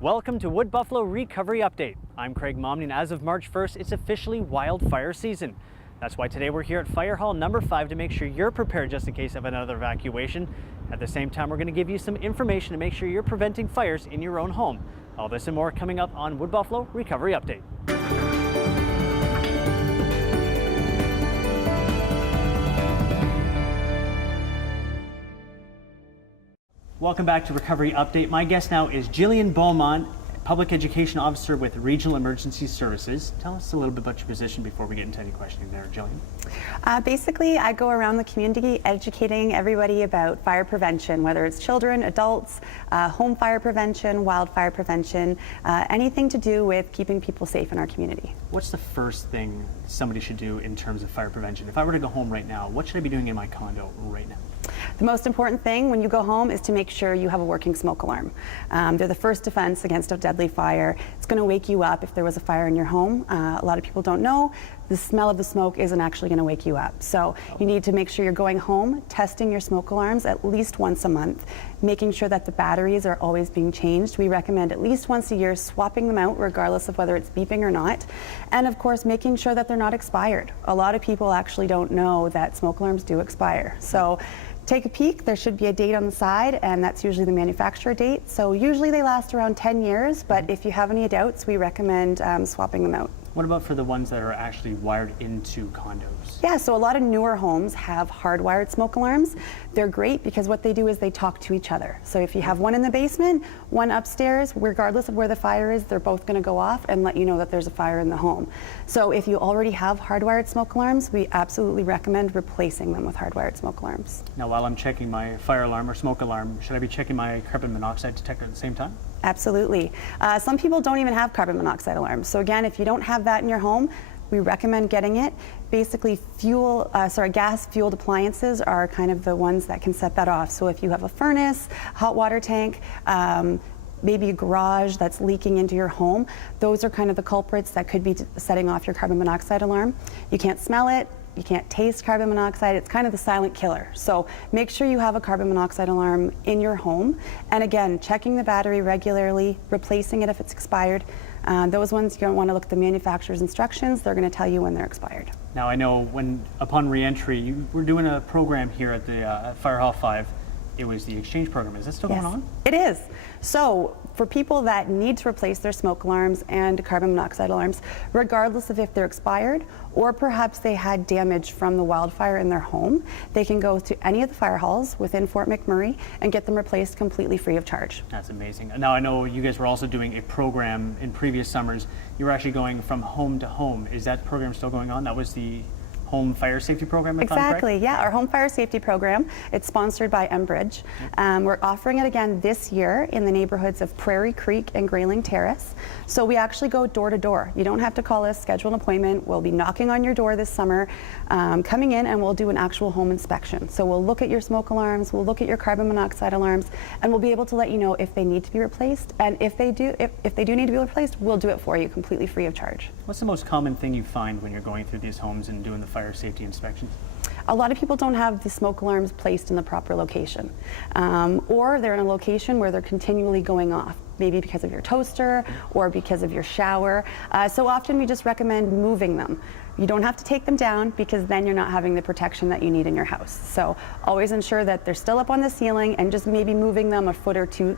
Welcome to Wood Buffalo Recovery Update. I'm Craig Momney, and as of March 1st, it's officially wildfire season. That's why today we're here at Fire Hall number 5 to make sure you're prepared just in case of another evacuation. At the same time, we're going to give you some information to make sure you're preventing fires in your own home. All this and more coming up on Wood Buffalo Recovery Update. Welcome back to Recovery Update. My guest now is Jillian Beaumont, Public Education Officer with Regional Emergency Services. Tell us a little bit about your position before we get into any questioning there, Jillian. Basically, I go around the community educating everybody about fire prevention, whether it's children, adults, home fire prevention, wildfire prevention, anything to do with keeping people safe in our community. What's the first thing somebody should do in terms of fire prevention? If I were to go home right now, what should I be doing in my condo right now? The most important thing when you go home is to make sure you have a working smoke alarm. They're the first defense against a deadly fire. It's going to wake you up if there was a fire in your home. A lot of people don't know the smell of the smoke isn't actually going to wake you up. So you need to make sure you're going home, testing your smoke alarms at least once a month, making sure that the batteries are always being changed. We recommend at least once a year swapping them out regardless of whether it's beeping or not. And of course, making sure that they're not expired. A lot of people actually don't know that smoke alarms do expire. So take a peek, there should be a date on the side, and that's usually the manufacturer date. So usually they last around 10 years, but if you have any doubts, we recommend swapping them out. What about for the ones that are actually wired into condos? Yeah, so a lot of newer homes have hardwired smoke alarms. They're great because what they do is they talk to each other. So if you have one in the basement, one upstairs, regardless of where the fire is, they're both going to go off and let you know that there's a fire in the home. So if you already have hardwired smoke alarms, we absolutely recommend replacing them with hardwired smoke alarms. Now, while I'm checking my fire alarm or smoke alarm, should I be checking my carbon monoxide detector at the same time? Absolutely. Some people don't even have carbon monoxide alarms. So again, if you don't have that in your home, we recommend getting it. Basically, gas-fueled appliances are kind of the ones that can set that off. So if you have a furnace, hot water tank, maybe a garage that's leaking into your home, those are kind of the culprits that could be setting off your carbon monoxide alarm. You can't smell it. You can't taste carbon monoxide. It's kind of the silent killer. So make sure you have a carbon monoxide alarm in your home. And again, checking the battery regularly, replacing it if it's expired. Those ones, you're going to want to look at the manufacturer's instructions. They're going to tell you when they're expired. Now, I know upon re-entry, you were doing a program here at the Fire Hall 5. It was the exchange program. Is that still going on? It is. So for people that need to replace their smoke alarms and carbon monoxide alarms, regardless of if they're expired or perhaps they had damage from the wildfire in their home, they can go to any of the fire halls within Fort McMurray and get them replaced completely free of charge. That's amazing. Now, I know you guys were also doing a program in previous summers. You were actually going from home to home. Is that program still going on? That was the Home Fire Safety Program, if I'm correct? Exactly, yeah, our Home Fire Safety Program. It's sponsored by Enbridge. We're offering it again this year in the neighborhoods of Prairie Creek and Grayling Terrace. So we actually go door to door. You don't have to call us, schedule an appointment. We'll be knocking on your door this summer, coming in, and we'll do an actual home inspection. So we'll look at your smoke alarms, we'll look at your carbon monoxide alarms, and we'll be able to let you know if they need to be replaced. And if they do need to be replaced, we'll do it for you completely free of charge. What's the most common thing you find when you're going through these homes and doing the fire safety inspections? A lot of people don't have the smoke alarms placed in the proper location, or they're in a location where they're continually going off, maybe because of your toaster or because of your shower. So often we just recommend moving them. You don't have to take them down because then you're not having the protection that you need in your house. So always ensure that they're still up on the ceiling and just maybe moving them a foot or two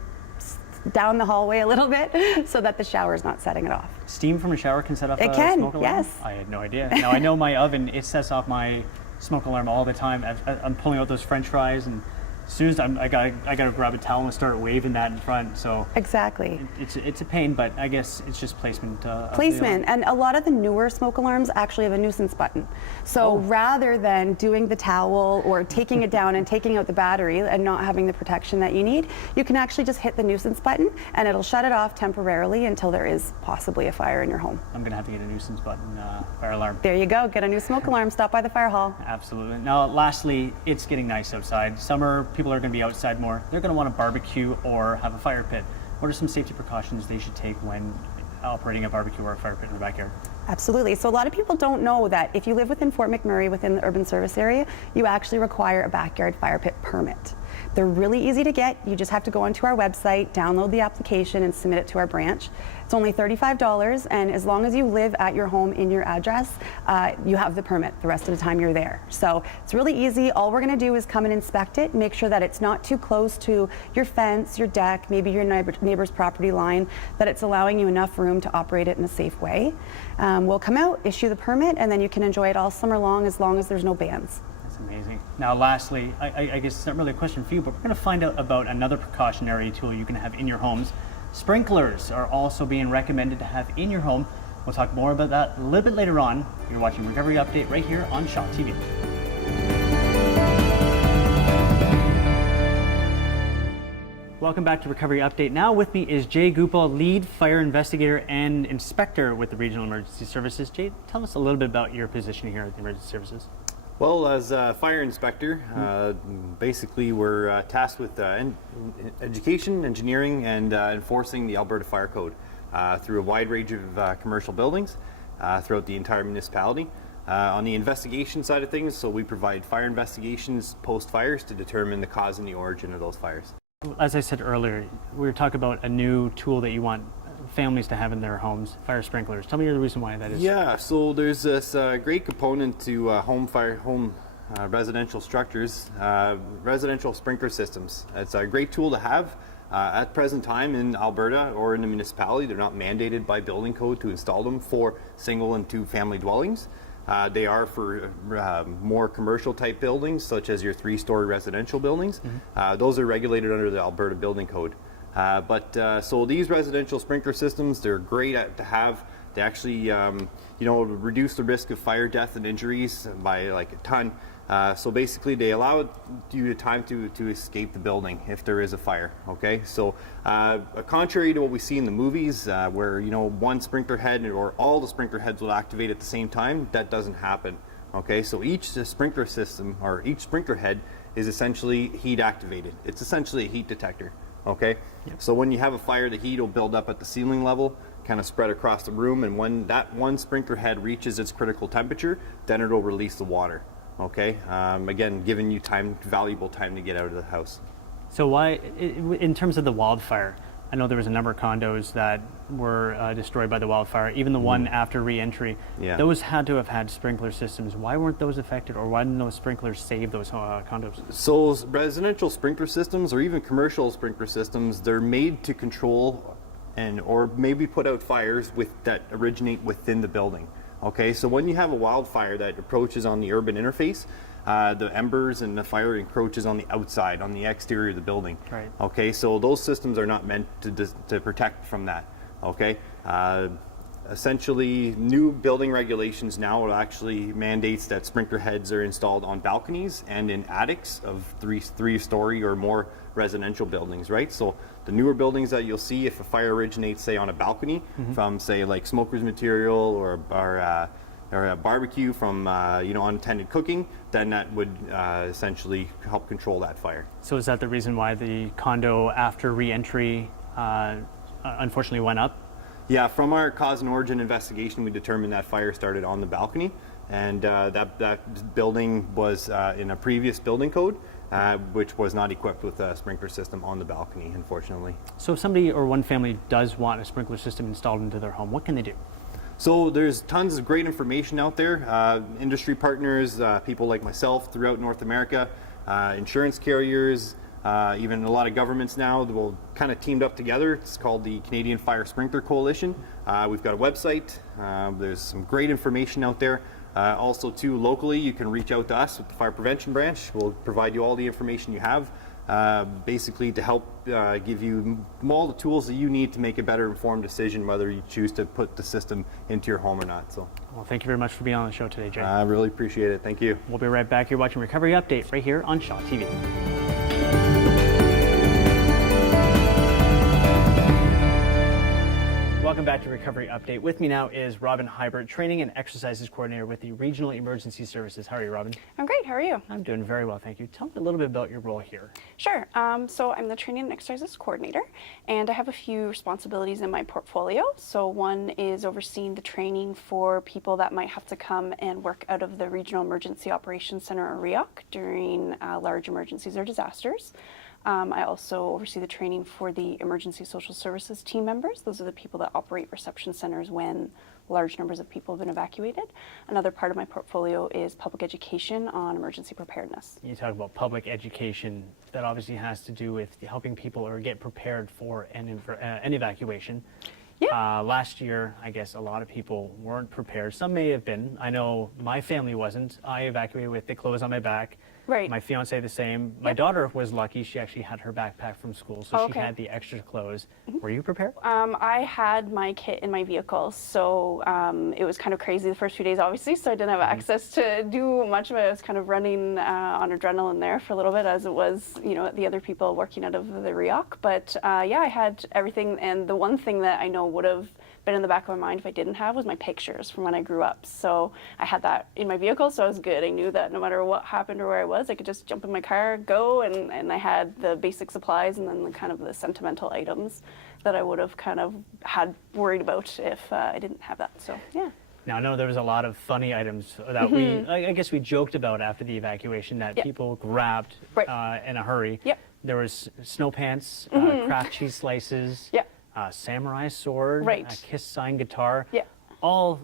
down the hallway a little bit so that the shower is not setting it off. Steam from a shower can set off a smoke alarm? Yes. I had no idea. Now, I know my oven, it sets off my smoke alarm all the time. I'm pulling out those French fries, and as soon as I gotta grab a towel and start waving that in front. So exactly, it's a pain, but I guess it's just placement. Placement, and a lot of the newer smoke alarms actually have a nuisance button. So rather than doing the towel or taking it down and taking out the battery and not having the protection that you need, you can actually just hit the nuisance button and it'll shut it off temporarily until there is possibly a fire in your home. I'm gonna have to get a nuisance button fire alarm. There you go. Get a new smoke alarm. Stop by the fire hall. Absolutely. Now, lastly, it's getting nice outside. Summer, people are going to be outside more. They're going to want to barbecue or have a fire pit. What are some safety precautions they should take when operating a barbecue or a fire pit in the backyard? Absolutely. So a lot of people don't know that if you live within Fort McMurray, within the urban service area, you actually require a backyard fire pit permit. They're really easy to get. You just have to go onto our website, download the application, and submit it to our branch. It's only $35, and as long as you live at your home in your address, you have the permit the rest of the time you're there. So it's really easy. All we're going to do is come and inspect it, make sure that it's not too close to your fence, your deck, maybe your neighbor's property line, that it's allowing you enough room to operate it in a safe way. We'll come out, issue the permit, and then you can enjoy it all summer long as there's no bans. That's amazing. Now lastly, I guess it's not really a question for you, but we're going to find out about another precautionary tool you can have in your homes. Sprinklers are also being recommended to have in your home. We'll talk more about that a little bit later on. You're watching Recovery Update right here on Shaw TV. Welcome back to Recovery Update. Now with me is Jay Gupal, lead fire investigator and inspector with the Regional Emergency Services. Jay, tell us a little bit about your position here at the Emergency Services. Well, as a fire inspector, basically we're tasked with education, engineering, and enforcing the Alberta Fire Code through a wide range of commercial buildings throughout the entire municipality. On the investigation side of things, so we provide fire investigations post-fires to determine the cause and the origin of those fires. As I said earlier, we were talking about a new tool that you want families to have in their homes, fire sprinklers. Tell me the reason why that is. Yeah, so there's this great component to home residential structures, residential sprinkler systems. It's a great tool to have. At present time in Alberta or in the municipality, they're not mandated by building code to install them for single and two family dwellings. They are for more commercial type buildings, such as your 3-story residential buildings. Those are regulated under the Alberta Building Code. So these residential sprinkler systems, they're great to have. They actually, reduce the risk of fire, death, and injuries by like a ton. So basically, they allow you time to escape the building if there is a fire. Okay, so contrary to what we see in the movies, where one sprinkler head or all the sprinkler heads will activate at the same time, that doesn't happen. Okay, so each sprinkler system or each sprinkler head is essentially heat activated. It's essentially a heat detector. Okay, so when you have a fire, the heat will build up at the ceiling level, kind of spread across the room, and when that one sprinkler head reaches its critical temperature, then it'll release the water. Okay, again, giving you valuable time to get out of the house. So why, in terms of the wildfire, I know there was a number of condos that were destroyed by the wildfire, even the one after re-entry. Yeah. Those had to have had sprinkler systems. Why weren't those affected, or why didn't those sprinklers save those condos? So residential sprinkler systems, or even commercial sprinkler systems, they're made to control or maybe put out fires that originate within the building. Okay, so when you have a wildfire that approaches on the urban interface, the embers and the fire encroaches on the outside, on the exterior of the building. Right. Okay, so those systems are not meant to protect from that. Okay, essentially, new building regulations now actually mandates that sprinkler heads are installed on balconies and in attics of three-story or more residential buildings. Right, so the newer buildings that you'll see, if a fire originates, say, on a balcony from, say, like smoker's material or a barbecue from unattended cooking, then that would essentially help control that fire. So is that the reason why the condo after re-entry unfortunately went up? Yeah, from our cause and origin investigation, we determined that fire started on the balcony, and that building was in a previous building code, which was not equipped with a sprinkler system on the balcony, unfortunately. So if somebody or one family does want a sprinkler system installed into their home, what can they do? So there's tons of great information out there. Industry partners, people like myself throughout North America, insurance carriers, even a lot of governments now will kind of teamed up together. It's called the Canadian Fire Sprinkler Coalition. We've got a website. There's some great information out there. Also, too, locally, you can reach out to us with the Fire Prevention Branch. We'll provide you all the information you have, basically to help give you all the tools that you need to make a better informed decision whether you choose to put the system into your home or not. So, well, thank you very much for being on the show today, Jay. I really appreciate it. Thank you. We'll be right back. You're watching Recovery Update right here on Shaw TV. Welcome welcome back to Recovery Update. With me now is Robin Hybert, Training and Exercises Coordinator with the Regional Emergency Services. How are you, Robin? I'm great. How are you? I'm doing very well, thank you. Tell me a little bit about your role here. Sure. So I'm the Training and Exercises Coordinator, and I have a few responsibilities in my portfolio. So one is overseeing the training for people that might have to come and work out of the Regional Emergency Operations Center, or REOC, during large emergencies or disasters. I also oversee the training for the emergency social services team members. Those are the people that operate reception centers when large numbers of people have been evacuated. Another part of my portfolio is public education on emergency preparedness. You talk about public education. That obviously has to do with helping people or get prepared for an evacuation. Yeah. Last year, I guess a lot of people weren't prepared. Some may have been. I know my family wasn't. I evacuated with the clothes on my back. Right. My fiance the same. My daughter was lucky. She actually had her backpack from school, so she had the extra clothes. Were you prepared? I had my kit in my vehicle, so it was kind of crazy the first few days, obviously, so I didn't have access to do much of it. I was kind of running on adrenaline there for a little bit, as it was, the other people working out of the REOC. But yeah, I had everything, and the one thing that I know would have been in the back of my mind if I didn't have was my pictures from when I grew up. So I had that in my vehicle, so I was good. I knew that no matter what happened or where I was, I could just jump in my car, go, and I had the basic supplies and then the sentimental items that I would have kind of had worried about if I didn't have that. So yeah. Now, I know there was a lot of funny items that I guess we joked about after the evacuation that people grabbed in a hurry. Yep. There was snow pants, Kraft cheese slices, samurai sword, Right. a Kiss sign guitar, Yeah. all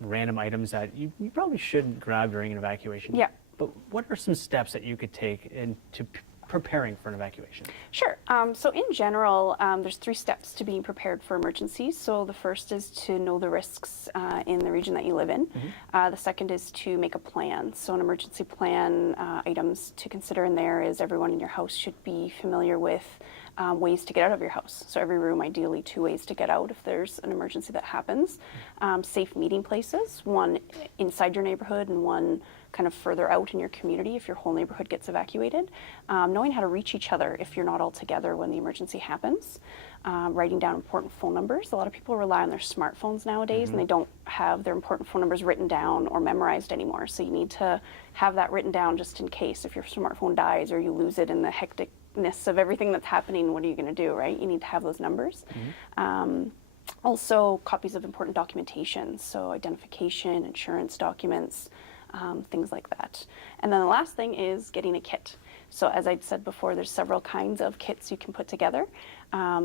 random items that you probably shouldn't grab during an evacuation. Yeah. But what are some steps that you could take into preparing for an evacuation? Sure. So in general, there's 3 steps to being prepared for emergencies. So the first is to know the risks in the region that you live in. The second is to make a plan. So an emergency plan, items to consider in there is everyone in your house should be familiar with ways to get out of your house. So every room, ideally 2 ways to get out if there's an emergency that happens. Safe meeting places, one inside your neighborhood and one kind of further out in your community if your whole neighborhood gets evacuated. Knowing how to reach each other if you're not all together when the emergency happens. Writing down important phone numbers. A lot of people rely on their smartphones nowadays and they don't have their important phone numbers written down or memorized anymore. So you need to have that written down just in case if your smartphone dies or you lose it in the hecticness of everything that's happening. What are you going to do, right? You need to have those numbers. Also, copies of important documentation, so identification, insurance documents, things like that. And then the last thing is getting a kit. So as I said before, there's several kinds of kits you can put together.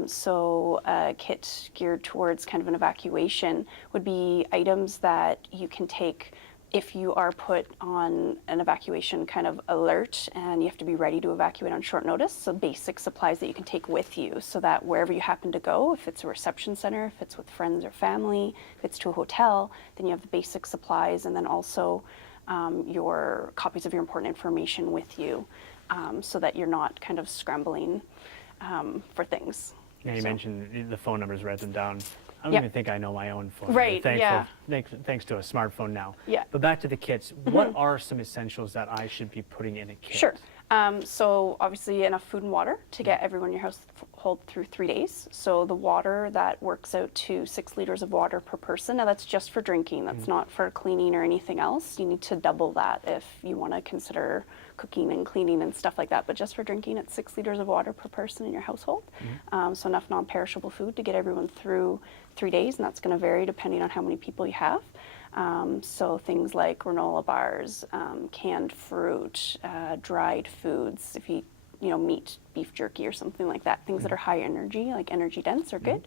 So a kit geared towards kind of an evacuation would be items that you can take if you are put on an evacuation kind of alert and you have to be ready to evacuate on short notice. So basic supplies that you can take with you so that wherever you happen to go, if it's a reception center, if it's with friends or family, if it's to a hotel, then you have the basic supplies and then also your copies of your important information with you so that you're not kind of scrambling for things. Yeah, you mentioned the phone numbers, write them down. I don't Yep. even think I know my own phone. Right, Thanks to a smartphone now. Yeah. But back to the kits. What are some essentials that I should be putting in a kit? Sure. So obviously enough food and water to get everyone in your household through 3 days. So the water, that works out to 6 liters of water per person. Now that's just for drinking. That's not for cleaning or anything else. You need to double that if you want to consider cooking and cleaning and stuff like that. But just for drinking, it's 6 liters of water per person in your household. So enough non-perishable food to get everyone through 3 days, and that's going to vary depending on how many people you have. So things like granola bars, canned fruit, dried foods, if you eat, meat, beef jerky or something like that, things that are high energy, like energy dense are good.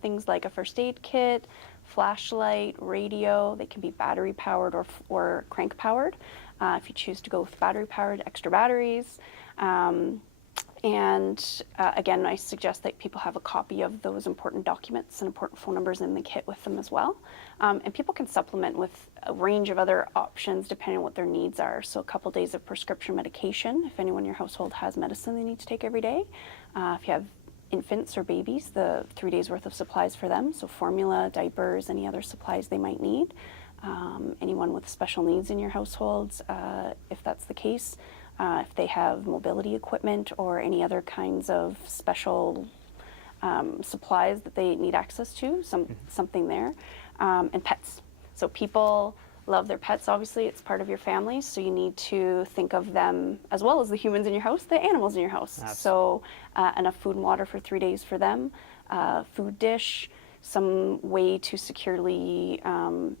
Things like a first aid kit, flashlight, radio, they can be battery powered or crank powered. If you choose to go with battery powered, extra batteries. And again, I suggest that people have a copy of those important documents and important phone numbers in the kit with them as well. And people can supplement with a range of other options depending on what their needs are. So a couple days of prescription medication, if anyone in your household has medicine they need to take every day. If you have infants or babies, the 3 days worth of supplies for them. So formula, diapers, any other supplies they might need. Anyone with special needs in your households, if that's the case. If they have mobility equipment or any other kinds of special supplies that they need access to, something there, and pets. So people love their pets, obviously, it's part of your family, so you need to think of them as well as the humans in your house, the animals in your house. Absolutely. So enough food and water for 3 days for them, food dish, some way to securely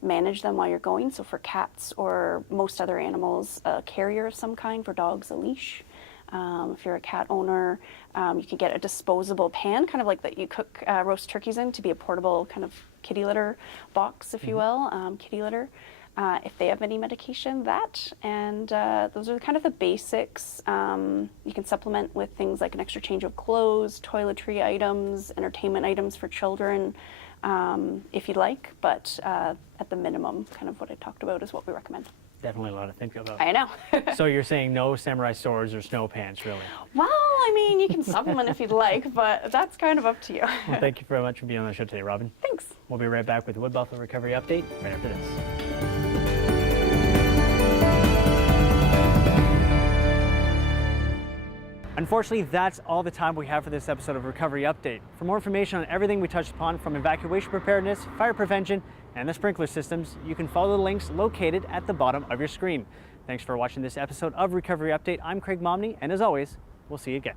manage them while you're going. So for cats or most other animals, a carrier of some kind. For dogs, a leash. If you're a cat owner, you can get a disposable pan, kind of like that you cook roast turkeys in, to be a portable kind of kitty litter box, if you will, kitty litter. If they have any medication, that, and those are kind of the basics. You can supplement with things like an extra change of clothes, toiletry items, entertainment items for children, if you'd like, but at the minimum, kind of what I talked about is what we recommend. Definitely a lot to think about. I know. So you're saying no samurai swords or snow pants, really? Well, I mean, you can supplement if you'd like, but that's kind of up to you. Well, thank you very much for being on the show today, Robin. Thanks. We'll be right back with the Wood Buffalo Recovery Update right after this. Unfortunately, that's all the time we have for this episode of Recovery Update. For more information on everything we touched upon, from evacuation preparedness, fire prevention, and the sprinkler systems, you can follow the links located at the bottom of your screen. Thanks for watching this episode of Recovery Update. I'm Craig Momney, and as always, we'll see you again.